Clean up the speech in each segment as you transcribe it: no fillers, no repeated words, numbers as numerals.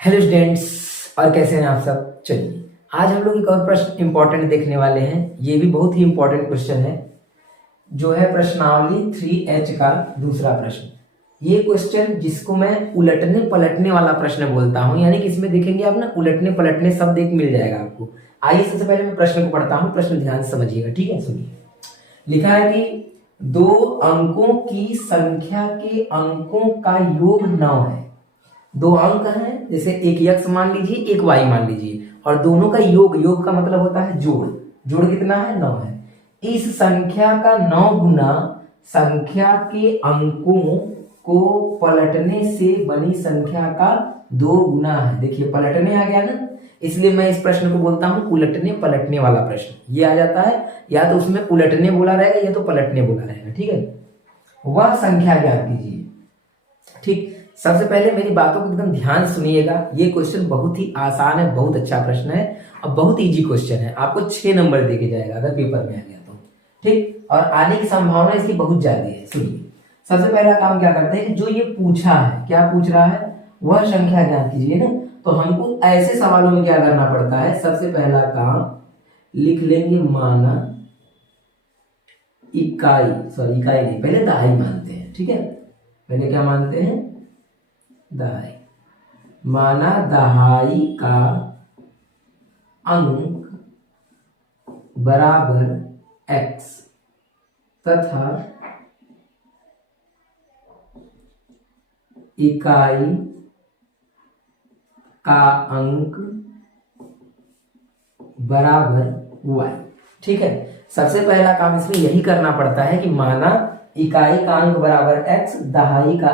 Hello students, और कैसे हैं आप सब। चलिए आज हम लोग एक और प्रश्न इंपॉर्टेंट देखने वाले हैं। ये भी बहुत ही इंपॉर्टेंट क्वेश्चन है, जो है प्रश्नावली 3H का दूसरा प्रश्न। ये क्वेश्चन जिसको मैं उलटने पलटने वाला प्रश्न बोलता हूं, यानी कि इसमें देखेंगे आप ना, उलटने पलटने शब्द एक मिल जाएगा आपको। आइए सबसे पहले मैं प्रश्न को पढ़ता हूं, प्रश्न ध्यान से समझिएगा, ठीक है। सुनिए, लिखा है कि 2 अंकों की संख्या के अंकों का योग 9 है। 2 अंक हैं, जैसे एक x मान लीजिए, एक y मान लीजिए, और दोनों का योग का मतलब होता है जोड़। जोड़ कितना है? 9 है। इस संख्या का 9 गुना संख्या के अंकों को पलटने से बनी संख्या का 2 गुना है। देखिए पलटने आ गया ना, इसलिए मैं इस प्रश्न को बोलता हूं उलटने पलटने वाला प्रश्न। ये आ जाता है, या तो उसमें उलटने बोला रहेगा या तो पलटने बोला रहेगा, ठीक है। वह संख्या ज्ञात कीजिए। ठीक, सबसे पहले मेरी बातों को एकदम ध्यान सुनिएगा। ये क्वेश्चन बहुत ही आसान है, बहुत अच्छा प्रश्न है और बहुत इजी क्वेश्चन है। आपको 6 नंबर देके जाएगा अगर पेपर में आ गया तो, ठीक। और आने की संभावना इसकी बहुत ज्यादा है। सुनिए, सबसे पहला काम क्या करते हैं, जो ये पूछा है, क्या पूछ रहा है, वह संख्या ज्ञात कीजिए ना। तो हमको ऐसे सवालों में क्या करना पड़ता है, सबसे पहला काम लिख लेंगे माना इकाई, सॉरी इकाई नहीं, पहले दहाई मानते हैं, ठीक है। पहले क्या मानते हैं? दहाई। माना दहाई का अंक बराबर x तथा इकाई का अंक बराबर y, ठीक है। सबसे पहला काम इसमें यही करना पड़ता है कि माना इकाई का अंक बराबर x, दहाई का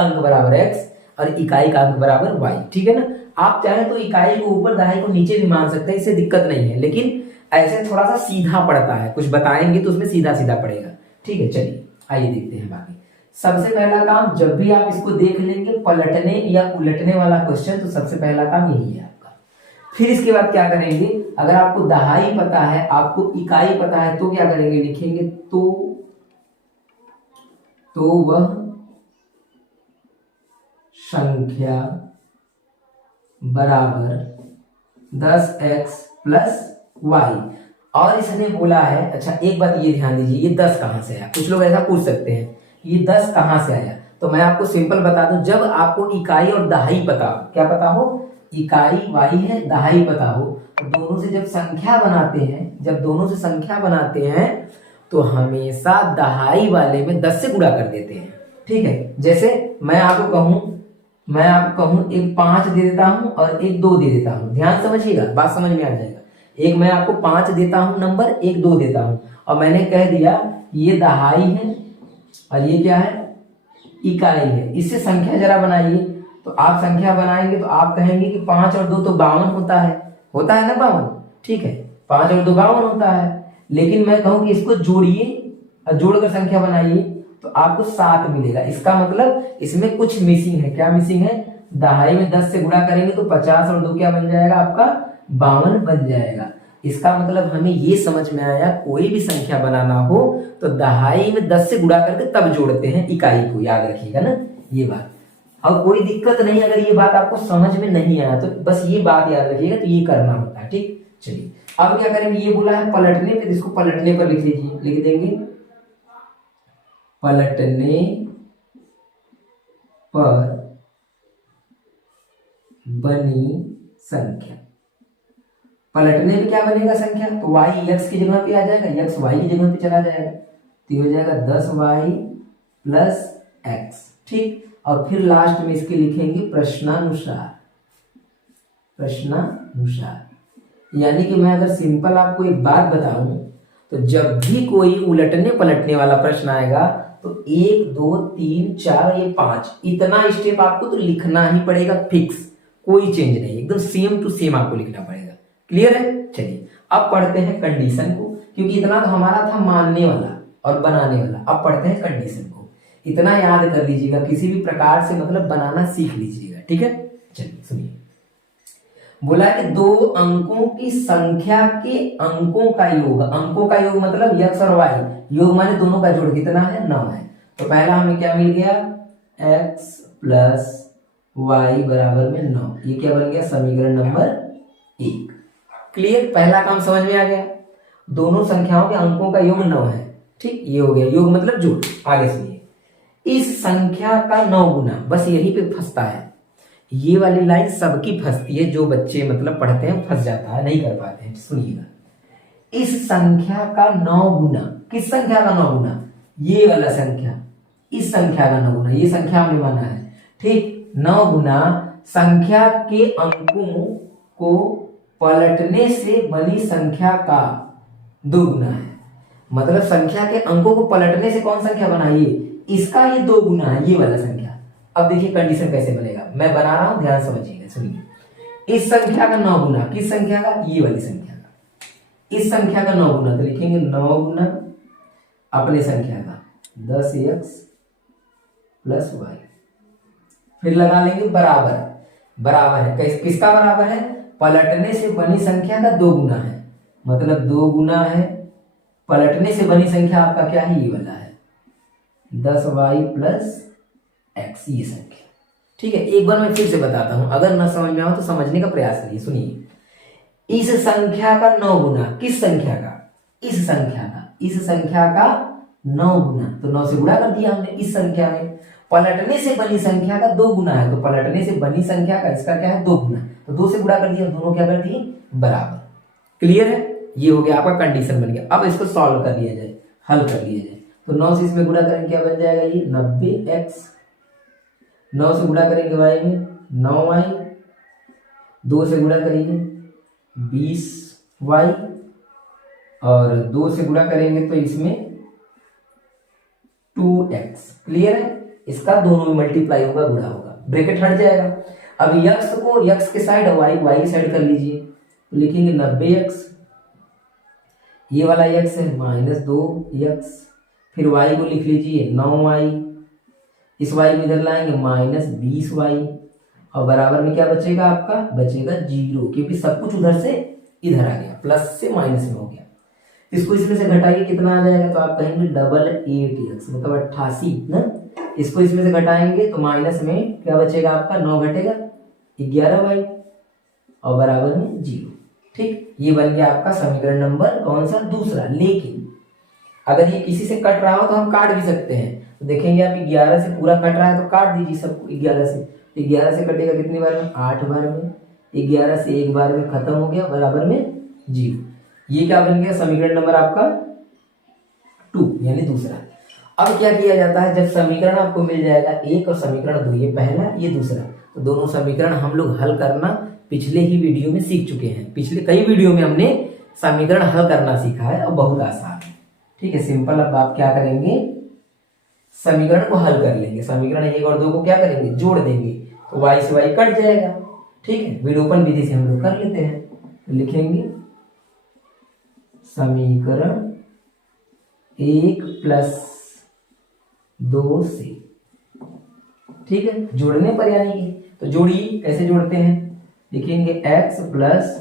अंक बराबर x और इकाई का अंक बराबर y, ठीक है ना। आप चाहें तो इकाई को ऊपर दहाई को नीचे भी मान सकते हैं, इससे दिक्कत नहीं है, लेकिन ऐसे थोड़ा सा सीधा पड़ता है, कुछ बताएंगे तो उसमें सीधा सीधा पड़ेगा, ठीक है। चलिए आइए देखते हैं बाकी। सबसे पहला काम, जब भी आप इसको देख लेंगे पलटने या उलटने वाला क्वेश्चन, तो सबसे पहला काम यही है आपका। फिर इसके बाद क्या करेंगे, अगर आपको दहाई पता है, आपको इकाई पता है, तो क्या करेंगे, लिखेंगे तो वह संख्या बराबर 10x प्लस y। और इसने बोला है, अच्छा एक बात ये ध्यान दीजिए, ये 10 कहां से आया। कुछ लोग ऐसा पूछ सकते हैं, ये 10 कहां से आया। तो मैं आपको सिंपल बता दूं, जब आपको इकाई और दहाई पता हो, क्या पता हो, इकाई y है, दहाई पता हो, तो दोनों से जब संख्या बनाते हैं, तो हमेशा दहाई वाले में 10 से गुणा कर देते हैं, ठीक है। जैसे मैं आपको कहूं एक 5 दे देता हूं और एक 2 दे देता हूं, ध्यान समझिएगा, बात समझ में आ जाएगा। एक मैं आपको 5 देता हूं नंबर, एक 2 देता हूं, और मैंने कह दिया ये दहाई है और ये क्या है, इकाई है। इससे संख्या जरा बनाइए। तो आप संख्या बनाएंगे तो आप कहेंगे कि 5 और 2 तो 52 होता है ना, 52, ठीक है। 5 और 2 52 होता है। लेकिन मैं कहूं कि इसको जोड़िए और जोड़कर संख्या बनाइए, तो आपको 7 मिलेगा। इसका मतलब इसमें कुछ मिसिंग है। क्या मिसिंग है? दहाई में 10 से गुणा करेंगे तो 50 और 2 क्या बन जाएगा आपका, 52 बन जाएगा। इसका मतलब हमें ये समझ में आया, कोई भी संख्या बनाना हो तो दहाई में 10 से गुणा करके तब जोड़ते हैं इकाई को, याद रखिएगा ना ये बात। और कोई दिक्कत नहीं, अगर ये बात आपको समझ में नहीं आया तो बस ये बात याद रखिएगा, तो ये करना होता है, ठीक। चलिए अब क्या करेंगे, ये बोला है पलटने पे, इसको पलटने पर लिख लीजिए, लिख देंगे पलटने पर बनी संख्या। पलटने पे क्या बनेगा संख्या, तो y x की जगह पे आ जाएगा, x y की जगह पे चला जाएगा, तो ये हो जाएगा 10y प्लस x, ठीक। और फिर लास्ट में इसके लिखेंगे प्रश्नानुसार। यानी कि मैं अगर सिंपल आपको एक बात बताऊं, तो जब भी कोई उलटने पलटने वाला प्रश्न आएगा तो 1 2 3 4 ये 5 इतना स्टेप आपको तो लिखना ही पड़ेगा, फिक्स, कोई चेंज नहीं, एकदम सेम टू सेम आपको लिखना पड़ेगा। क्लियर है? चलिए अब पढ़ते हैं कंडीशन को, क्योंकि इतना तो हमारा था मानने वाला और बनाने वाला। अब पढ़ते हैं कंडीशन को। इतना याद कर लीजिएगा, किसी भी प्रकार से मतलब बनाना सीख लीजिएगा, ठीक है। चलिए सुनिए, बोला कि 2 अंकों की संख्या के अंकों का योग, अंकों का योग मतलब x और y, योग माने दोनों का जोड़ कितना है, 9 है। तो पहला हमें क्या मिल गया, x प्लस y बराबर में 9। ये क्या बन गया? समीकरण नंबर 1। क्लियर? पहला काम समझ में आ गया। दोनों संख्याओं के अंकों का योग 9 है। ठीक, ये हो गया। योग मतलब जोड़। आगे सुनिए, इस संख्या का 9 गुना, बस यहीं पे फंसता है। ये वाली लाइन सबकी फंसती है, जो बच्चे मतलब पढ़ते हैं फंस जाता है, नहीं कर पाते हैं। सुनिएगा, इस संख्या का 9 गुना। किस संख्या का 9 गुना? ये वाला संख्या, इस संख्या का 9 गुना। ये संख्या हमने माना है। ठीक, 9 गुना संख्या के अंकों को पलटने से बनी संख्या का 2 गुना है। मतलब संख्या के अंकों को पलटने से कौन संख्या बना? ये, इसका ये 2 गुना है, ये वाला संख्या। अब देखिए कंडीशन कैसे बनेगा, मैं बना रहा हूं, ध्यान समझिएगा। सुनिए, इस संख्या का 9 गुना, किस संख्या का? ये वाली संख्या का। इस संख्या का 9 गुना, तो लिखेंगे 9 गुना अपने संख्या का 10x प्लस y। फिर लगा लेंगे बराबर। बराबर है किसका बराबर है? पलटने से बनी संख्या का 2 गुना है। मतलब 2 गुना है, पलटने से बनी संख्या आपका क्या है? ये वाला है 10y प्लस x, ये संख्या। ठीक है, एक बार मैं फिर से बताता हूं, अगर न समझ में आओ तो समझने का प्रयास करिए। सुनिए, इस संख्या का 9 गुना, किस संख्या का? इस संख्या का। इस संख्या का 9 गुना, तो 9 से गुणा कर दिया हमने इस संख्या में। पलटने से बनी संख्या का 2 गुना है, तो पलटने से बनी संख्या का इसका क्या है? 2 गुना, तो 2 से गुणा कर दिया, दोनों क्या कर दिए? बराबर। क्लियर है? ये हो गया आपका कंडीशन बन गया। अब इसको सॉल्व कर लिया जाए, हल कर लिया जाए। तो 9 से इसमें गुणा करेंगे, क्या बन जाएगा? ये 90x। 9 से गुणा करेंगे y में 9y। 2 से गुणा करेंगे 20y, और 2 से गुणा करेंगे तो इसमें 2x। क्लियर है? इसका दोनों में मल्टीप्लाई होगा, गुणा होगा, ब्रैकेट हट जाएगा। अब x को x के साइड, y की साइड कर लीजिए, तो लिखेंगे 90x। ये वाला x है -2x। फिर y को लिख लीजिए 9y। इस y को इधर लाएंगे -20y, और बराबर में क्या बचेगा आपका? बचेगा 0, क्योंकि सब कुछ उधर से इधर आ गया, प्लस से माइनस में हो गया। इसको इसमें से घटाइए, कितना आ जाएगा? तो आप कहेंगे 88x, मतलब 88 ना। इसको इसमें से घटाएंगे तो माइनस में क्या बचेगा आपका? 9 घटेगा 11y, और बराबर में 0। ठीक, ये बन गया आपका समीकरण नंबर कौन सा? दूसरा। लेकिन अगर ये किसी से कट रहा हो तो हम काट भी सकते हैं। तो देखेंगे आप 11 से पूरा कट रहा है तो काट दीजिए सबको 11 से। 11 से कटेगा कितनी बार में? 8 बार में। 11 से एक बार में खत्म हो गया, बराबर में 0। ये क्या बन गया? समीकरण नंबर आपका 2, यानी दूसरा। अब क्या किया जाता है, जब समीकरण आपको मिल जाएगा 1 और समीकरण 2, ये पहला ये दूसरा, तो दोनों समीकरण हम लोग हल करना पिछले ही वीडियो में सीख चुके हैं। पिछले कई वीडियो में हमने समीकरण हल करना सीखा है, और बहुत आसान है। ठीक है, सिंपल। अब आप क्या करेंगे? समीकरण को हल कर लेंगे। समीकरण 1 और 2 को क्या करेंगे? जोड़ देंगे, तो y से y कट जाएगा। ठीक है, विलोपन विधि से हम लोग कर लेते हैं। तो लिखेंगे समीकरण 1 प्लस 2 से। ठीक है, जोड़ने पर यानी कि, तो जोड़िए, कैसे जोड़ते हैं? लिखेंगे x प्लस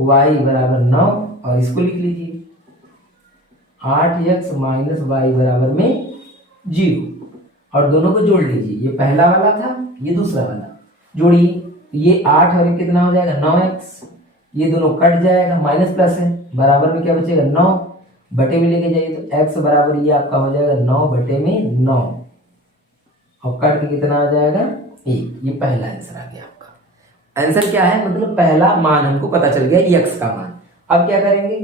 y बराबर 9, और इसको लिख लीजिए 8x माइनस y बराबर में 0, और दोनों को जोड़ लीजिए। ये पहला वाला था, ये दूसरा वाला। जोड़िए, ये 8 और एक कितना हो जाएगा? 9x। ये दोनों कट जाएगा, माइनस प्लस है, बराबर में क्या बचेगा? 9। बटे में लेके जाइए तो x बराबर ये आपका हो जाएगा 9 बटे में 9, और कट के कितना आ जाएगा? 1। ये पहला आंसर आ गया आपका। आंसर क्या है? मतलब पहला मान हमको पता चल गया, x का मान। अब क्या करेंगे?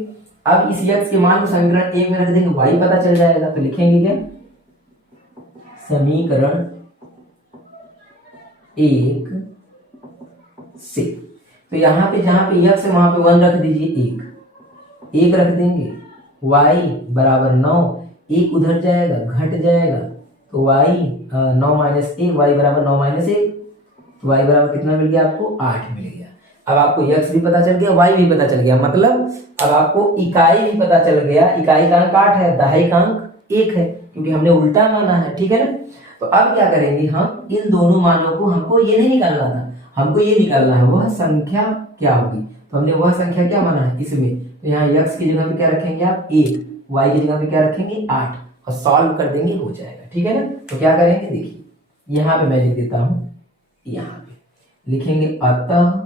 अब इस x के मान को समीकरण 1 में रख देंगे, y पता चल जाएगा। तो लिखेंगे क्या? समीकरण 1 से, तो यहाँ पे जहां पे x है वहां पे 1 रख दीजिए, 1 रख देंगे। y बराबर 9, 1 उधर जाएगा, घट जाएगा, तो y 9 माइनस 1, y बराबर 9 माइनस 1, तो y बराबर कितना मिल गया आपको? 8 मिल गया। अब आपको x भी पता चल गया, y भी पता चल गया, मतलब अब आपको इकाई भी पता चल गया। इकाई का अंक 8 है, दहाई का अंक 1 है, क्योंकि हमने उल्टा माना है। ठीक है ना? तो अब क्या करेंगे हम? इन दोनों मानों को, हमको ये नहीं निकालना था, हमको ये निकालना है वह संख्या क्या होगी। तो हमने वह संख्या क्या माना है इसमें, तो यहाँ x की जगह पे क्या रखेंगे आप? 1, y की जगह पे क्या रखेंगे? 8, और सॉल्व कर देंगे, हो जाएगा। ठीक है ना? तो क्या करेंगे? देखिए यहाँ पे मैं लिख देता हूं यहां पे लिखेंगे अतः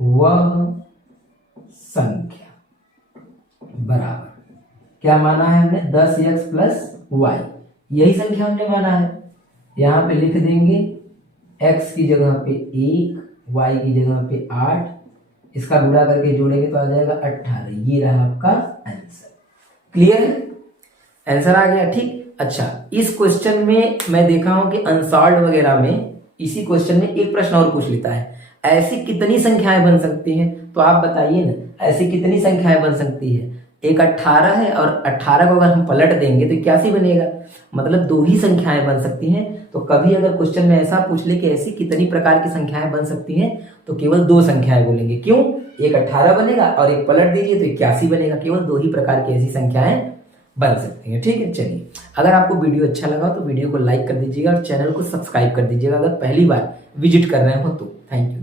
वह संख्या बराबर, क्या माना है हमने, 10x प्लस वाई, यही संख्या हमने माना है। यहां पे लिख देंगे x की जगह पे 1, y की जगह पे 8, इसका गुणा करके जोड़ेंगे तो आ जाएगा 18। ये रहा आपका आंसर। क्लियर है, आंसर आ गया। ठीक, अच्छा इस क्वेश्चन में मैं देखा हूं कि अनसॉल्व वगैरह में इसी क्वेश्चन में एक प्रश्न और पूछ लेता है, ऐसी कितनी संख्याएं बन सकती हैं। तो आप बताइए ना, ऐसी कितनी संख्याएं बन सकती है। एक 18 है और 18 को अगर हम पलट देंगे तो 81 बनेगा, मतलब 2 ही संख्याएं बन सकती हैं। तो कभी अगर क्वेश्चन में ऐसा पूछ ले कि ऐसी कितनी प्रकार की संख्याएं बन सकती हैं, तो केवल 2 संख्याएं बोलेंगे। क्यों, एक 18 बनेगा और एक पलट दीजिए तो 81 बनेगा। केवल 2 ही प्रकार की ऐसी संख्याएं बन सकती हैं। ठीक है, चलिए अगर आपको वीडियो अच्छा लगा तो वीडियो को लाइक कर दीजिएगा और चैनल को सब्सक्राइब कर दीजिएगा अगर पहली बार विजिट कर रहे हो तो। Thank you.